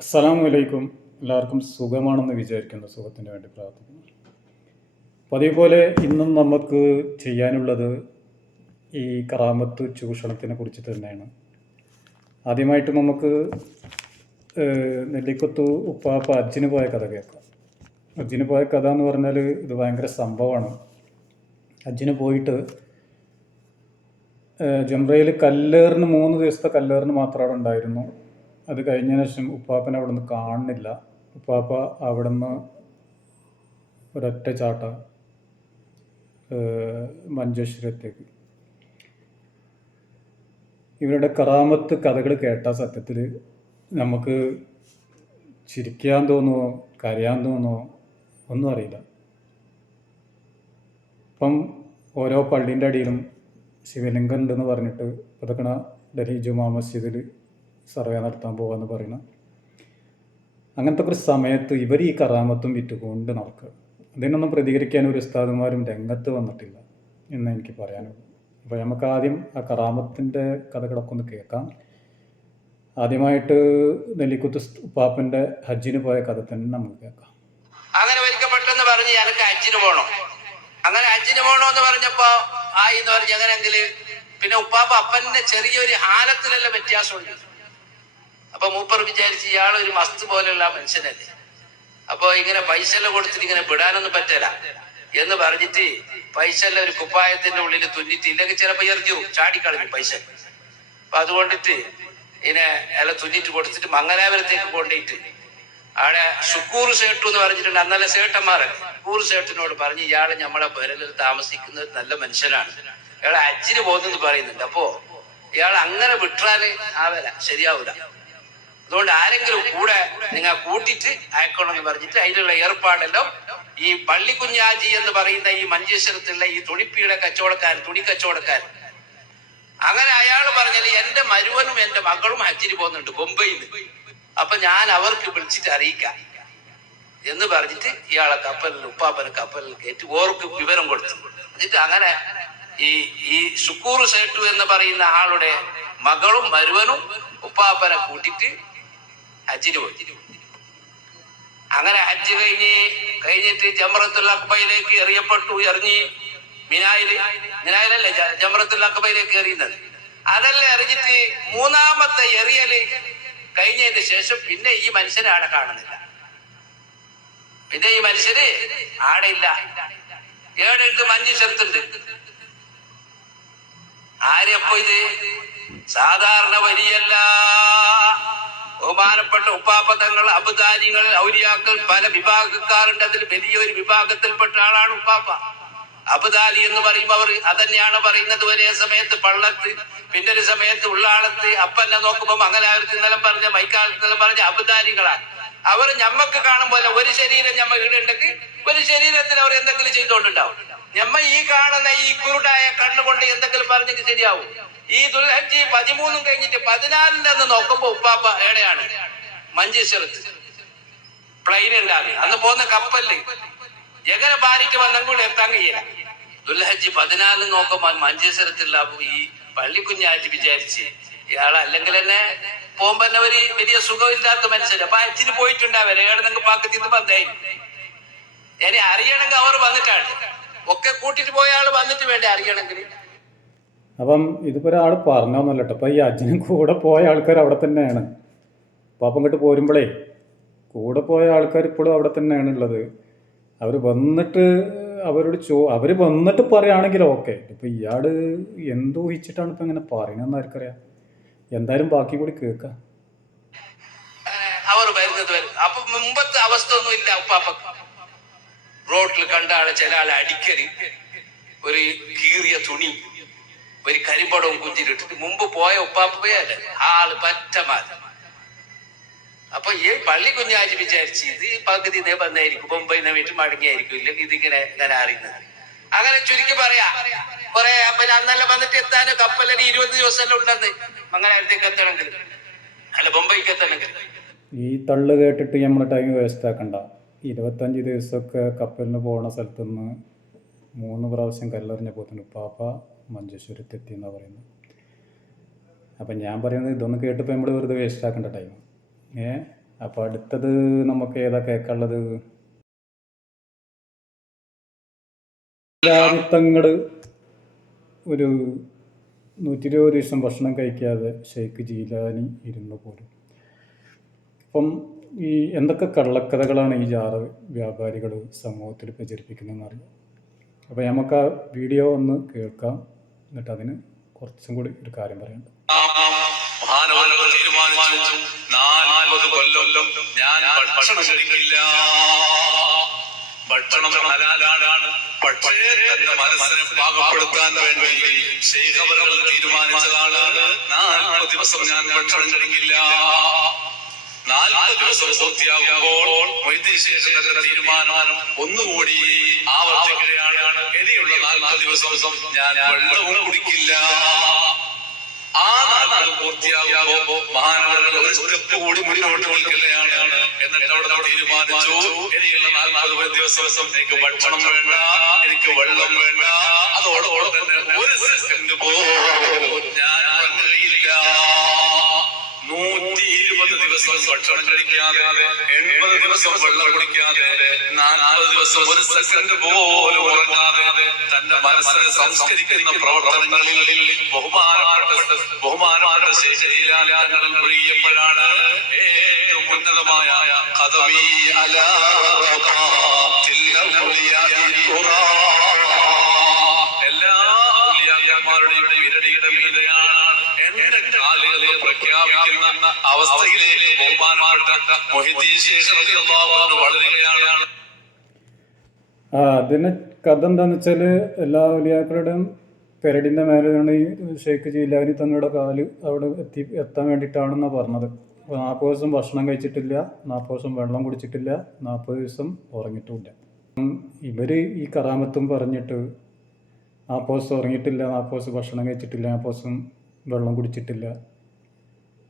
അസ്സലാമു വലൈക്കും എല്ലാവർക്കും സുഖമാണെന്ന് വിചാരിക്കുന്നു സുഖത്തിന് വേണ്ടി പ്രാർത്ഥിക്കുന്നു. പതിവ് പോലെ ഇന്നും നമുക്ക് ചെയ്യാനുള്ളത് ഈ കറാമത്ത് ചൂഷണത്തിനെ കുറിച്ച് തന്നെയാണ്. ആദ്യമായിട്ട് നമുക്ക് നെല്ലിക്കുത്ത് ഉപ്പാപ്പ അജ്ജിന് പോയ കഥ കേൾക്കാം. അജ്ജിന് പോയ കഥ എന്ന് പറഞ്ഞാൽ ഇത് ഭയങ്കര സംഭവമാണ്. അജ്ജിന് പോയിട്ട് ജംറയിൽ കല്ലേറിന് മൂന്ന് ദിവസത്തെ കല്ലേറിന് മാത്രം ഉണ്ടായിരുന്നു. അത് കഴിഞ്ഞതിന് ശേഷം ഉപ്പാപ്പനെ അവിടെ നിന്ന് കാണുന്നില്ല. ഉപ്പാപ്പ അവിടെ നിന്ന് ഒരൊറ്റ ചാട്ട മഞ്ചേശ്വരത്തേക്ക്. ഇവരുടെ കറാമത്ത് കഥകൾ കേട്ട സത്യത്തിൽ നമുക്ക് ചിരിക്കാൻ തോന്നുമോ കരയാൻ തോന്നുമോ ഒന്നും അറിയില്ല. ഇപ്പം ഓരോ പള്ളീന്റെ അടിയിലും ശിവലിംഗം ഉണ്ടെന്ന് പറഞ്ഞിട്ട് പതുക്കണ ഡൽഹി ജുമാ മസ്ജിദിൽ സർവേ നടത്താൻ പോകാമെന്ന് പറയുന്നത്. അങ്ങനത്തെ ഒരു സമയത്ത് ഇവർ ഈ കറാമത്തും വിറ്റുകൊണ്ട് നടക്കുക. അതിനൊന്നും പ്രതികരിക്കാൻ ഒരു ഉസ്താദുമാരും രംഗത്ത് വന്നിട്ടില്ല എന്ന് എനിക്ക് പറയാനുള്ളൂ. അപ്പോൾ നമുക്ക് ആദ്യം ആ കറാമത്തിന്റെ കഥകളൊക്കെ ഒന്ന് കേൾക്കാം. ആദ്യമായിട്ട് നെല്ലിക്കുത്ത് ഉപ്പാപ്പന്റെ ഹജ്ജിന് പോയ കഥ തന്നെ നമുക്ക് കേൾക്കാം. അങ്ങനെ ഒരിക്കൽ പെട്ടെന്ന് പറഞ്ഞ് എനിക്ക് ഹജ്ജിന് പോകണം അങ്ങനെ ഹജ്ജിന് പോകണോ എന്ന് പറഞ്ഞപ്പോ ആയി എന്ന് പറഞ്ഞ് അങ്ങനെ പിന്നെ ഉപ്പാപ്പ അപ്പന്റെ ചെറിയൊരു ഹാലത്തിലെല്ലാം വ്യത്യാസമുണ്ട്. അപ്പൊ മൂപ്പർ വിചാരിച്ച് ഇയാൾ ഒരു മസ്ത് പോലെയുള്ള മനുഷ്യനല്ലേ? അപ്പൊ ഇങ്ങനെ പൈസ എല്ലാം കൊടുത്തിട്ട് ഇങ്ങനെ വിടാനൊന്നും പറ്റല എന്ന് പറഞ്ഞിട്ട് പൈസ എല്ലാം ഒരു കുപ്പായത്തിന്റെ ഉള്ളിൽ തുന്നിട്ട് ഇല്ലെങ്കിൽ ചിലപ്പോ എറിഞ്ഞു ചാടിക്കളഞ്ഞു പൈസ. അപ്പൊ അതുകൊണ്ടിട്ട് ഇങ്ങനെ എല്ലാം തുന്നിട്ട് കൊടുത്തിട്ട് മംഗലാപുരത്തേക്ക് കൊണ്ടിട്ട് അവിടെ ഷുക്കൂർ സേട്ടു എന്ന് പറഞ്ഞിട്ടുണ്ട് അന്നല്ല സേട്ടന്മാർ. ഷുക്കൂർ സേട്ടിനോട് പറഞ്ഞ് ഇയാൾ നമ്മളെ പുരലിൽ താമസിക്കുന്ന നല്ല മനുഷ്യനാണ്. ഇയാളെ അജ്ജിന് പോകുന്നെന്ന് പറയുന്നുണ്ട്. അപ്പോ ഇയാൾ അങ്ങനെ വിട്ടാൽ ആവല ശരിയാവൂല. അതുകൊണ്ട് ആരെങ്കിലും കൂടെ നിങ്ങൾ കൂട്ടിട്ട് അയക്കണമെന്ന് പറഞ്ഞിട്ട് അതിനുള്ള ഏർപ്പാടെല്ലാം ഈ പള്ളിക്കുഞ്ഞാജി എന്ന് പറയുന്ന ഈ മഞ്ചേശ്വരത്തുള്ള ഈ തുണിപ്പീടെ കച്ചവടക്കാരൻ തുണി കച്ചവടക്കാരൻ. അങ്ങനെ അയാൾ പറഞ്ഞാൽ എന്റെ മരുവനും എന്റെ മകളും ഹജ്ജിന് പോകുന്നുണ്ട് ബൊംബെയിൽ അപ്പൊ ഞാൻ അവർക്ക് വിളിച്ചിട്ട് അറിയിക്കാം എന്ന് പറഞ്ഞിട്ട് ഇയാളെ കപ്പലിൽ ഉപ്പാപ്പനെ കപ്പലിൽ കയറ്റി ഓർക്ക് വിവരം കൊടുത്തു. എന്നിട്ട് അങ്ങനെ ഈ ഈ ഷുക്കൂർ സേട്ടു എന്ന് പറയുന്ന ആളുടെ മകളും മരുവനും ഉപ്പാപ്പനെ കൂട്ടിട്ട് ഹജ്ജിന് പോയി. അങ്ങനെ ഹജ്ജ് കഴിഞ്ഞ് കഴിഞ്ഞിട്ട് ജമറത്തുൽ അക്ബയിലേക്ക് എറിയപ്പെട്ടു എറിഞ്ഞ് മിനായിൽ മിനായിലല്ലേ ജമറത്തുൽ അക്ബയിലേക്ക് എറിയുന്നത്. അതല്ലേ എറിഞ്ഞിട്ട് മൂന്നാമത്തെ എറിയൽ കഴിഞ്ഞതിന് ശേഷം പിന്നെ ഈ മനുഷ്യനെ ആടെ കാണുന്നില്ല. പിന്നെ ഈ മനുഷ്യന് ആടെ ഇല്ല. ഏടുണ്ട് ചെറുത്തുണ്ട് ആരെപ്പോ ഇത് സാധാരണ വരിയല്ല ബഹുമാനപ്പെട്ട ഉപ്പാപ്പതങ്ങൾ അബുദാരിങ്ങൾ ഔര്യാക്കൾ പല വിഭാഗക്കാരുണ്ട്. അതിൽ വലിയൊരു വിഭാഗത്തിൽപ്പെട്ട ആളാണ് ഉപ്പാപ്പ. അബുദാലി എന്ന് പറയുമ്പോൾ അവർ അതന്നെയാണ് പറയുന്നത്. ഒരേ സമയത്ത് പള്ളത്ത് പിന്നെ ഒരു സമയത്ത് ഉള്ളാളത്ത് അപ്പന്നെ നോക്കുമ്പോൾ മംഗലാപുരത്ത് നിലം പറഞ്ഞ മൈക്കാലത്ത് നിലം പറഞ്ഞ അബുദാരികളാണ് അവർ ഞമ്മക്ക് കാണുമ്പോൾ ഒരു ശരീരം ഞമ്മ ഇടുണ്ടെങ്കിൽ ഒരു ശരീരത്തിൽ അവർ എന്തെങ്കിലും ചെയ്തുകൊണ്ടുണ്ടാവും. ഞമ്മ ഈ കാണുന്ന ഈ കുരുടായ കണ്ണുകൊണ്ട് എന്തെങ്കിലും പറഞ്ഞെങ്കിൽ ശരിയാവും. ഈ ദുൽഹജ്ജി പതിമൂന്നും കഴിഞ്ഞിട്ട് പതിനാലിന്റെ അന്ന് നോക്കുമ്പോ ഉപ്പാപ്പ ഏടെയാണ് മഞ്ചേശ്വരത്ത്. പ്ലെയിൻ ഉണ്ടാകും അന്ന് പോകുന്ന കപ്പലിൽ. എങ്ങനെ ഭാര്യയ്ക്ക് വന്നും കൂടി എത്താൻ കഴിയില്ല. ദുൽഹജ്ജി പതിനാല് നോക്കുമ്പോൾ മഞ്ചേശ്വരത്തുള്ള ഈ പള്ളിക്കുഞ്ഞാജി വിചാരിച്ച് ഇയാൾ അല്ലെങ്കിൽ തന്നെ പോകുമ്പോ തന്നെ ഒരു വലിയ സുഖമില്ലാത്ത മനുഷ്യര്. അപ്പൊ അച്ഛന് പോയിട്ടുണ്ടാവരെ ഏടെ നിങ്ങൾക്ക് പാക്കത്തിന്ന് ബന്ധായി ഇനി അറിയണമെങ്കിൽ അവർ വന്നിട്ടാണ്. ഒക്കെ കൂട്ടിട്ട് പോയ ആൾ വന്നിട്ട് വേണ്ടേ അറിയണമെങ്കിൽ? അപ്പം ഇതിപ്പോൾ ഒരാൾ പറഞ്ഞൊന്നുമല്ല കേട്ടോ ഈ അജിനും കൂടെ പോയ ആൾക്കാർ അവിടെ തന്നെയാണ്. പാപ്പം അങ്ങോട്ട് പോരുമ്പോഴേ കൂടെ പോയ ആൾക്കാർ ഇപ്പോഴും അവിടെ തന്നെയാണ് ഉള്ളത് അവർ വന്നിട്ട് അവരോട് ചോ അവർ വന്നിട്ട് പറയുകയാണെങ്കിൽ ഓക്കെ. ഇപ്പം ഇയാൾ എന്തോഹിച്ചിട്ടാണ് ഇപ്പം ഇങ്ങനെ പറയണമെന്ന് ആർക്കറിയാം. എന്തായാലും ബാക്കി കൂടി കേൾക്കാം. അവർ വരുന്നത് വരും. അപ്പൊ മുമ്പത്തെ അവസ്ഥ ഒന്നും ഇല്ല റോട്ടിൽ കണ്ട ആളെ ചില ആളെ അടിക്കൽ. ഒരു കീറിയ തുണി. ഒരു കരിമ്പടവും കുഞ്ചിലിട്ടിട്ട് മുമ്പ് പോയ ഉപ്പാപ്പയല്ലേ ആൾ പറ്റമാതി അപ്പൊ ഈ പള്ളി കുഞ്ഞാജ് വിചാരിച്ച് ഇത് പകുതി നേ വന്നായിരിക്കും നേ വീട്ടിൽ മടങ്ങിയായിരിക്കും ഇല്ലെങ്കിൽ ഇതിങ്ങനെ ഇങ്ങനെ അറിയുന്നത്. അങ്ങനെ ചുരുക്കി പറയാ കൊറേ പിന്നെ അന്നല്ല വന്നിട്ട് എത്താനും കപ്പലിന് ഇരുപത് ദിവസമെല്ലാം ഉണ്ടെന്ന് മംഗലാരത്തേക്ക് എത്തണമെങ്കിൽ. അല്ല മുംബൈക്ക് എത്തണമെങ്കിൽ. ഈ തള്ളു കേട്ടിട്ട് നമ്മൾ ടൈം വേസ്റ്റ് ആക്കണ്ട. ഇരുപത്തഞ്ച് ദിവസമൊക്കെ കപ്പലിന് പോകുന്ന സ്ഥലത്തുനിന്ന് മൂന്ന് പ്രാവശ്യം കല്ലെറിഞ്ഞ പോത്തിന് ഉപ്പാപ്പ മഞ്ചേശ്വരത്തെത്തി എന്നാണ് പറയുന്നത്. അപ്പം ഞാൻ പറയുന്നത് ഇതൊന്നും കേട്ടിപ്പോൾ നമ്മൾ വെറുതെ വേസ്റ്റ് ആക്കേണ്ട ടൈം ഏ? അപ്പോൾ അടുത്തത് നമുക്ക് ഏതാ കേൾക്കാനുള്ളത് രാജ്യത്തങ്ങൾ ഒരു നൂറ്റി ഇരുപത് ദിവസം ഭക്ഷണം കഴിക്കാതെ ഷെയ്ഖ് ജീലാനി ഇരുന്നു പോലും അപ്പം ഈ എന്തൊക്കെ കള്ളക്കഥകളാണ് ഈ ജാറ വ്യാപാരികൾ സമൂഹത്തിൽ പ്രചരിപ്പിക്കുന്നതെന്ന് അറിയാം. അപ്പോൾ നമുക്ക് ആ വീഡിയോ ഒന്ന് കേൾക്കാം. എന്നിട്ട് അതിന് കുറച്ചും കൂടി ഒരു കാര്യം നാൽപ്പത് കൊല്ലം ഞാൻ ഭക്ഷണം കഴിക്കില്ല ഭക്ഷണം ഹലാലാണ്. പക്ഷേ മനസ്സിനെ വേണ്ടി തീരുമാനിച്ചതാണ്. നാൽപ്പത് ദിവസം ഞാൻ ഭക്ഷണം കഴിക്കില്ല നാൽപ്പത് ദിവസം പൂർത്തിയാകുമ്പോൾ വൈദ്യശേഷന്റെ തീരുമാനം ഒന്നുകൂടി ആവർത്തിക്കുകയാണ്. ഇനിയുള്ള നാൽപ്പത് ദിവസം ഞാൻ വെള്ളവും കുടിക്കില്ല. ആ നാൽപ്പത് പൂർത്തിയാകുമ്പോ മഹാനവരകൾ ഒരു സ്റ്റെപ്പ് കൂടി മുന്നോട്ട് നിൽക്കുകയാണ് എന്നിട്ട് അവിടെ തീരുമാനിച്ചു തീരുമാനിച്ചു ഇനിയുള്ള നാൽപ്പത് ദിവസം എനിക്ക് ഭക്ഷണം വേണ്ട എനിക്ക് വെള്ളം വേണ്ട. അതോടൊപ്പം തന്നെ ഒരു സെക്കൻഡ് പോലും ഭക്ഷണം കഴിക്കാതെ എൺപത് ദിവസം വെള്ളം കുടിക്കാതെ ദിവസം ഒരു സെക്കൻഡ് പോലും ഉറങ്ങാതെ തന്റെ മനസ്സിനെ സംസ്കരിക്കുന്ന പ്രവർത്തനങ്ങളിൽ ബഹുമാനപ്പെട്ട ബഹുമാനപ്പെട്ട ശേഷീലാലങ്ങൾ ഒഴിയപ്പോഴാണ് ഏറ്റവും ഉന്നതമായ കഥമീ അല പ്രഖ്യാപിക്കുന്ന അവസ്ഥയിലേക്ക് ബഹുമാനപ്പെട്ട മൊഹിദ്ദീൻ അതിന് കഥ എന്താന്ന് വെച്ചാൽ എല്ലാ വലിയാക്കളുടെയും പെരടിന്റെ മേലെയാണ് ഈ ഷെയ്ഖ് ജീലാനി തങ്ങളുടെ കാൽ അവിടെ എത്തി എത്താൻ വേണ്ടിയിട്ടാണെന്നാണ് പറഞ്ഞത്. അപ്പോൾ നാൽപ്പത് ദിവസം ഭക്ഷണം കഴിച്ചിട്ടില്ല നാൽപ്പത് ദിവസം വെള്ളം കുടിച്ചിട്ടില്ല നാൽപ്പത് ദിവസം ഉറങ്ങിയിട്ടുമില്ല ഇവർ ഈ കറാമത്തും പറഞ്ഞിട്ട് നാൽപ്പത് ദിവസം ഉറങ്ങിയിട്ടില്ല നാൽപ്പത് ദിവസം ഭക്ഷണം കഴിച്ചിട്ടില്ല നാൽപ്പത് ദിവസം വെള്ളം കുടിച്ചിട്ടില്ല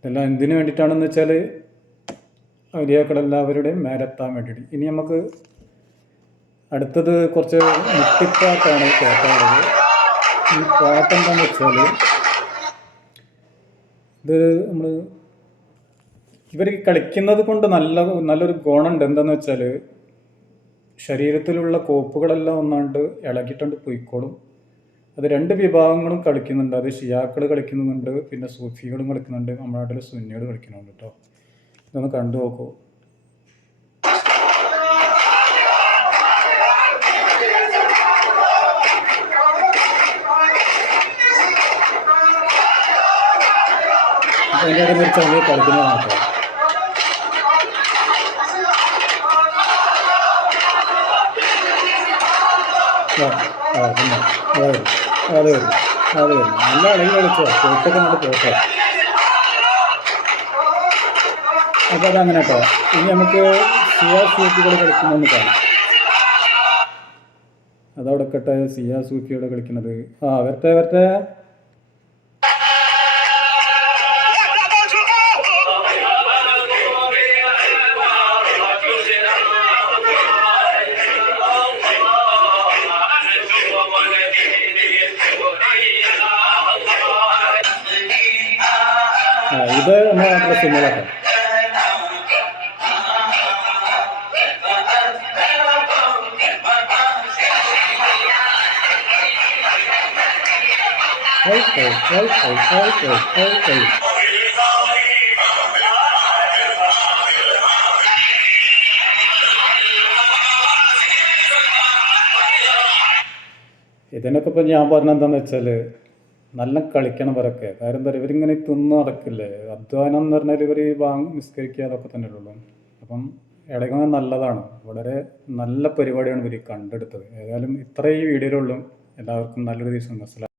ഇതെല്ലാം എന്തിനു വേണ്ടിയിട്ടാണെന്ന് വെച്ചാൽ വലിയാക്കളെല്ലാവരുടെയും മേലെത്താൻ വേണ്ടിയിട്ട്. ഇനി നമുക്ക് അടുത്തത് കുറച്ച് മുട്ടിപ്പാട്ടാണ് കേൾക്കാനുള്ളത്. ഈ പാട്ട് എന്താണെന്ന് വെച്ചാൽ ഇത് നമ്മൾ ഇവർ കളിക്കുന്നത് കൊണ്ട് നല്ല നല്ലൊരു ഗുണമുണ്ട്. എന്താന്ന് വെച്ചാൽ ശരീരത്തിലുള്ള കോപ്പുകളെല്ലാം ഒന്നാണ്ട് ഇളകിയിട്ടുണ്ട് പോയിക്കോളും. അത് രണ്ട് വിഭാഗങ്ങളും കളിക്കുന്നുണ്ട്. അത് ഷിയാക്കൾ കളിക്കുന്നുണ്ട് പിന്നെ സൂഫികളും കളിക്കുന്നുണ്ട് നമ്മുടെ നാട്ടിൽ സുന്നികൾ കളിക്കുന്നുണ്ട് കേട്ടോ ഇതൊന്ന് കണ്ടു നോക്കൂ. അതിന്റെ ഇടയിൽ ഒരു ചങ്ങ കളിക്കുന്നത് മാത്രം ആ ആ പിന്നെ അതെ നല്ല അളവിൽ കളിച്ചോ? പോയിട്ടൊക്കെ നല്ല പോട്ടോ അപ്പോൾ കേട്ടോ ഇനി നമുക്ക് സിയാ സൂക്കിയോട് കളിക്കുന്നൊന്ന് കാണാം. അതവിടെ കട്ടെ സിയാ സൂക്കിയോട് കളിക്കുന്നത് ആ വരട്ടെ വരട്ടെ. ആ ഇത് നമ്മുടെ നാട്ടിലെ സിനിമകളൊക്കെ Oi, oi, oi, oi, oi, oi, oi, oi. ഇതിനൊക്കെ ഇപ്പം ഞാൻ പറഞ്ഞ എന്താണെന്ന് വെച്ചാൽ നല്ല കളിക്കണം ഇവരൊക്കെ കാര്യം എന്താ ഇവരിങ്ങനെ തിന്ന് നടക്കില്ലേ? അധ്വാനം എന്ന് പറഞ്ഞാൽ ഇവർ ഈ വാങ് നിസ്കരിക്കുക അതൊക്കെ തന്നെ ഉള്ളൂ. അപ്പം ഇടയ്ക്കുന്നത് നല്ലതാണ്. വളരെ നല്ല പരിപാടിയാണ് ഇവർ കണ്ടെടുത്തത്. ഏതായാലും ഇത്രയും വീഡിയോയിലുള്ളൂ. എല്ലാവർക്കും നല്ലൊരു ദിവസം മനസ്സിലായി